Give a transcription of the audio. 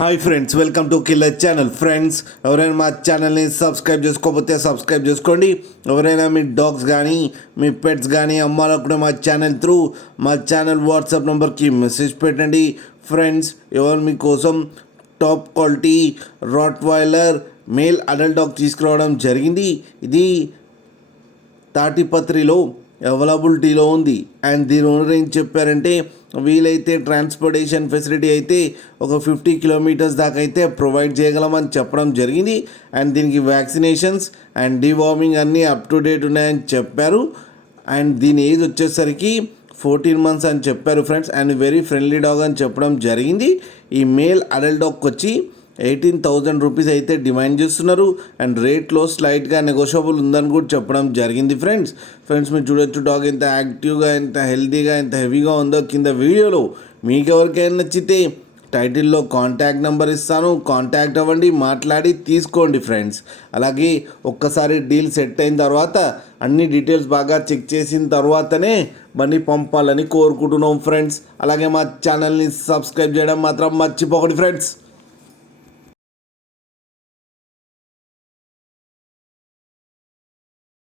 Hi friends, welcome to killer channel. Friends, ఎవరైనా మా ఛానల్ని సబ్స్క్రైబ్ చేసుకోకపోతే సబ్స్క్రైబ్ చేసుకోండి. ఎవరైనా మీ డాగ్స్ కానీ మీ పెట్స్ కానీ అమ్మాలనుకుంటే మా ఛానల్ త్రూ మా ఛానల్ వాట్సాప్ నెంబర్కి మెసేజ్ పెట్టండి. ఫ్రెండ్స్, ఎవరు మీకోసం top quality Rottweiler male adult dog తీసుకురావడం జరిగింది. ఇది తాటిపత్రిలో అవైలబిలిటీలో ఉంది. అండ్ దీని ఓనర్ ఏం చెప్పారంటే, వీలైతే ట్రాన్స్పోర్టేషన్ ఫెసిలిటీ అయితే ఒక 50 కిలోమీటర్స్ దాకా అయితే ప్రొవైడ్ చేయగలమని చెప్పడం జరిగింది. అండ్ దీనికి వ్యాక్సినేషన్స్ అండ్ డివార్మింగ్ అన్నీ అప్ టు డేట్ ఉన్నాయని చెప్పారు. అండ్ దీని ఏజ్ వచ్చేసరికి 14 మంత్స్ అని చెప్పారు friends. And very friendly dog అని చెప్పడం జరిగింది. ఈ మేల్ అడల్ట్ డాగ్కి వచ్చి 18,000 రూపీస్ అయితే డిమాండ్ చేస్తున్నారు. అండ్ రేట్లో స్లైట్గా నెగోషియబుల్ ఉందని కూడా చెప్పడం జరిగింది. ఫ్రెండ్స్ మీరు చూడొచ్చు డాగ్ ఎంత యాక్టివ్గా, ఎంత హెల్తీగా, ఎంత హెవీగా ఉందో కింద వీడియోలో. మీకు ఎవరికైనా నచ్చితే టైటిల్లో కాంటాక్ట్ నెంబర్ ఇస్తాను, కాంటాక్ట్ అవ్వండి, మాట్లాడి తీసుకోండి ఫ్రెండ్స్. అలాగే ఒక్కసారి డీల్ సెట్ అయిన తర్వాత అన్ని డీటెయిల్స్ బాగా చెక్ చేసిన తర్వాతనే బండి పంపాలని కోరుకుంటున్నాం ఫ్రెండ్స్. అలాగే మా ఛానల్ని సబ్స్క్రైబ్ చేయడం మాత్రం మర్చిపోకండి ఫ్రెండ్స్.